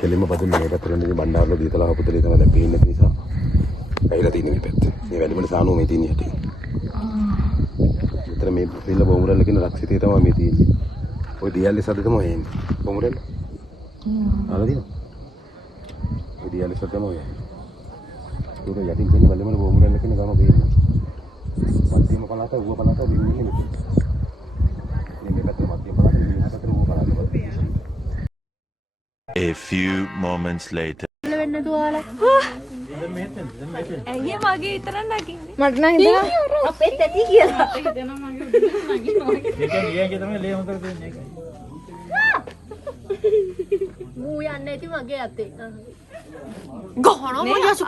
කෙලින්ම බදින්න මේ පැත්තට ඉඳි බණ්ඩාරල දීතලා හපුතලේ තමයි දැන් පේන්නේ නිසා ඇවිල්ලා තියෙන මේ පැත්ත. මේ වැලිමල සානුව මේ තියෙන හැටි. මෙතන මේ පිළ බොමුරල්ල කියන රක්ෂිතේ තමයි මේ තියෙන්නේ. ඔය දියල්ලේ සද්ද තමයි එන්නේ. බොමුරල්ල. ආලදින. ඔය දියල්ලේ සද්ද තමයි එන්නේ. ඒක යටින් තියෙන වැලිමල බොමුරල්ල කියන ගම පේන්නේ. මධ්‍යම පළාත ඌව පළාත වෙන්නේ මෙතන. මේ පැත්තේ මධ්‍යම පළාත මේ පැත්තේ ඌව පළාත. A few moments later. වෙන්න දුවාලා. ඇයි මගේ විතරක් නගින්නේ? මට නම් හිතනවා අපේ තැටි කියලා. හිතනවා මගේ නගිනවා. ඒකේ තමයි ලේ හොතර දෙන්නේ ඒකයි. මූ යන්නේ නැති මගේ අතේ. ගහනවා මගේ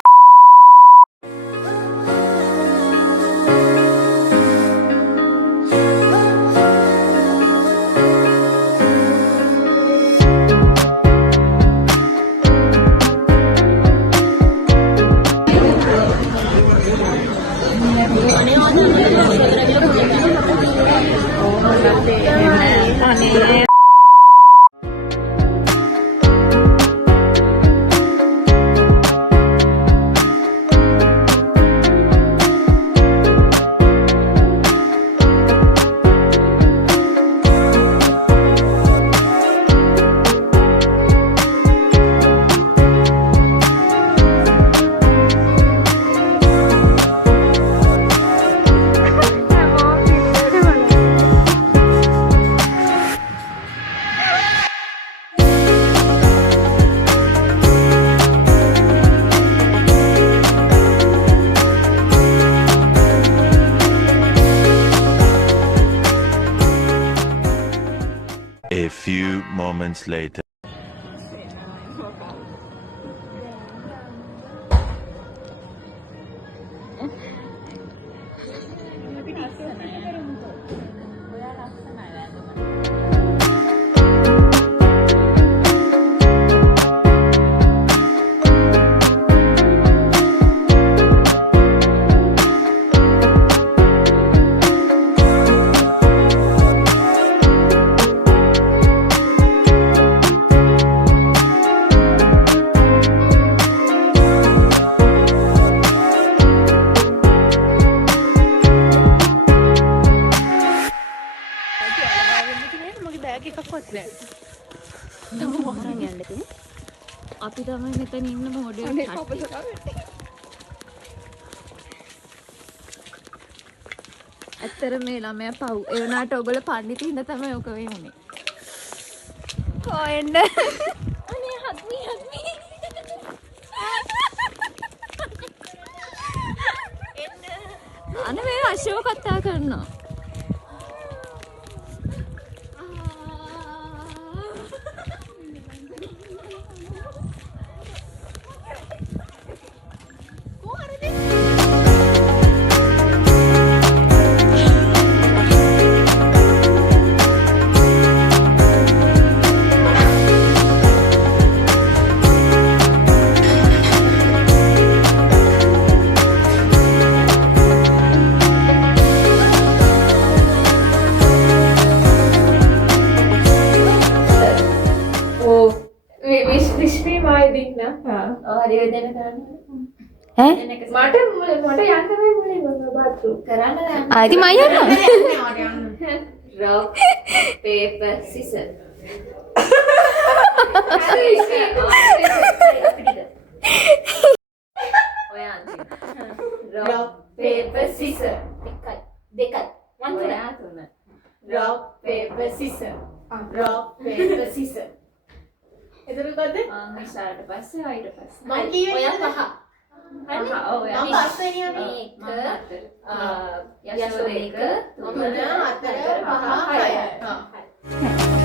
A few moments later. අපි තමයි මෙතන ඉන්න මොඩල් ඇත්තට මේ ළමයා පව් ඒ වුණාට ඔයගොල්ලෝ පඬිතු හින්දා තමයි ඔක වෙන්නේ. කොහෙන්ද? අනේ හත්මි අනවශ්‍යව කතා කරනවා. ආදි මම යනවා. Rock, paper, scissors. Rock, paper, scissors. දෙකයි. Rock, paper, scissors. Rock, paper, scissors. එතකොට කොහොමද? ඉස්සරහට පස්සේ ආයෙත් පස්සේ. මම කියවේ ඔයා පහ. හරි? ඔව් ඔයා. මම පස්සේ යන්නේ. යශෝද 1 3 4 5 6.